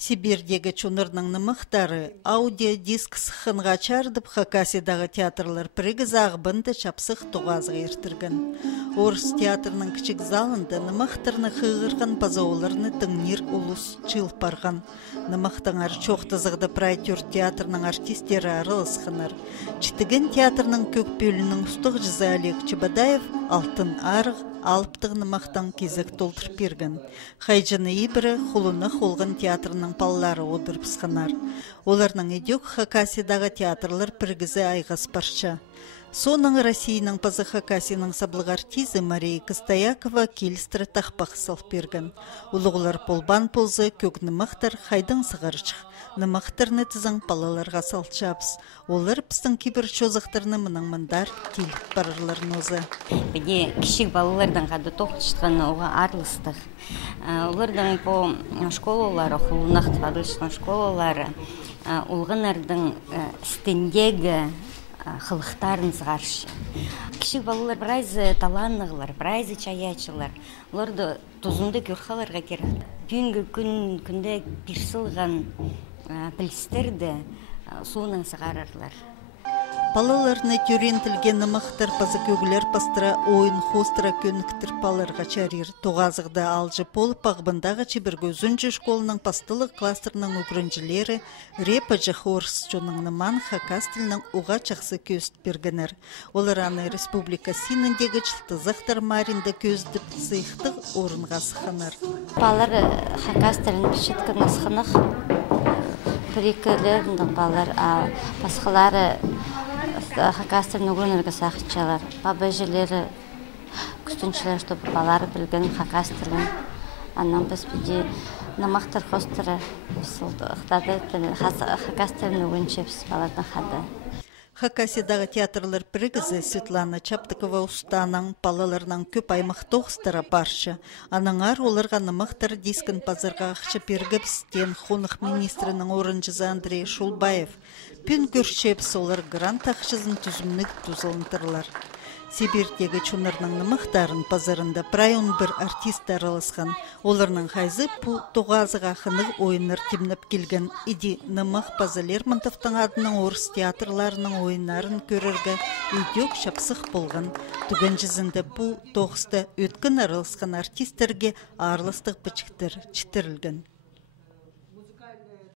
Сибирдегі чунырның нымықтары аудиодиск сықынға чардып Хакасиядағы театрлар пригіз ағбынды чапсық тоғазға ертірген. Орыс театрының кішік залында нымықтырны қығырған пазауларны тыңнир улус чыл парған. Нымықтыңар чоқтызықты прайтюр театрның артистері арылысқынар. Читіген театрның көк бөлінің ұстық жызы Олег Чебадаев алтын арғы алыптығыны мақтан кезек толтырып берген. Хайжыны ебірі құлыны қолғын театрының паллары одырып сқанар. Оларның едек Хакасиядағы театрлар піргізі айғас парша. Соның Россияның пазы Хакасияның саблық артизі Мария Костоякова келістірі тақпақ салып берген. Улығылар полбан ползы көкні мақтар хайдың сығарчық. Нымақтырны тізің палаларға салчапс. Олар пістің кибір чозықтырны мұның мұндар келіп барырларын өзі. Беде кішік балалардан қады тоқтышқаны оға арлыстық. Олардан по школалары, құлынақты падылшын школалары, олғынардың стендегі қылықтарын зғаршы. Кішік балалар бірайзы таланығылар, бірайзы чаячылар. Оларды тұзынды көрхаларға кереді. Бүгінгі күнде пирсылған пілістерді суынан сығарарлар. Палаларны тюрентілген нымақтар пазы көгілер пастыра ойын хостыра көніктір паларға чарир. Тоғазығда алжы полып ағбындағы чебіргі үзінжі школының пастылық кластерінің үгірінжілері репа жахорс жоның ныман хакас тілінің уға чақсы көст бергенер. Олар аны республика синіндегі чылтызықтар маринді көздіп сыйықтық орынға сықанар. Балар хакас тілін пішіткіні сықынық. Бірекілердің балар, басқалары хакастырны өнерге сақытшалар. Бабайжелері, күстіншілер, чтобы балары білген хакастырын. Аннан біз біде намақтыр қостыры хакастырны өншепсіз балардың қады. Хакасиядағы театрлар пригізі Светлана Чаптыкова ұстаның палаларынан көп аймақ тоғыстыра баршы. Аныңар оларға нымықтыр дискін пазарға ақшы бергіп стен қонық министрінің орынжызы Андрей Шулбаев. Пүн көршепс олар грант ақшызын түзімнік түзілінтірлар. Сибирдегі чунырның нымықтарын пазарында прайон бір артист аралысқан. Оларның қайзы пу тоғазыға қынық ойыныр темніп келген. Иди нымық пазы Лермонтовтың адының орыс театрларының ойынарын көрерге үйдек шапсық болған. Түген жізінде пу тоғысты өткін аралысқан артистерге арлыстық бічіктер чітірілген.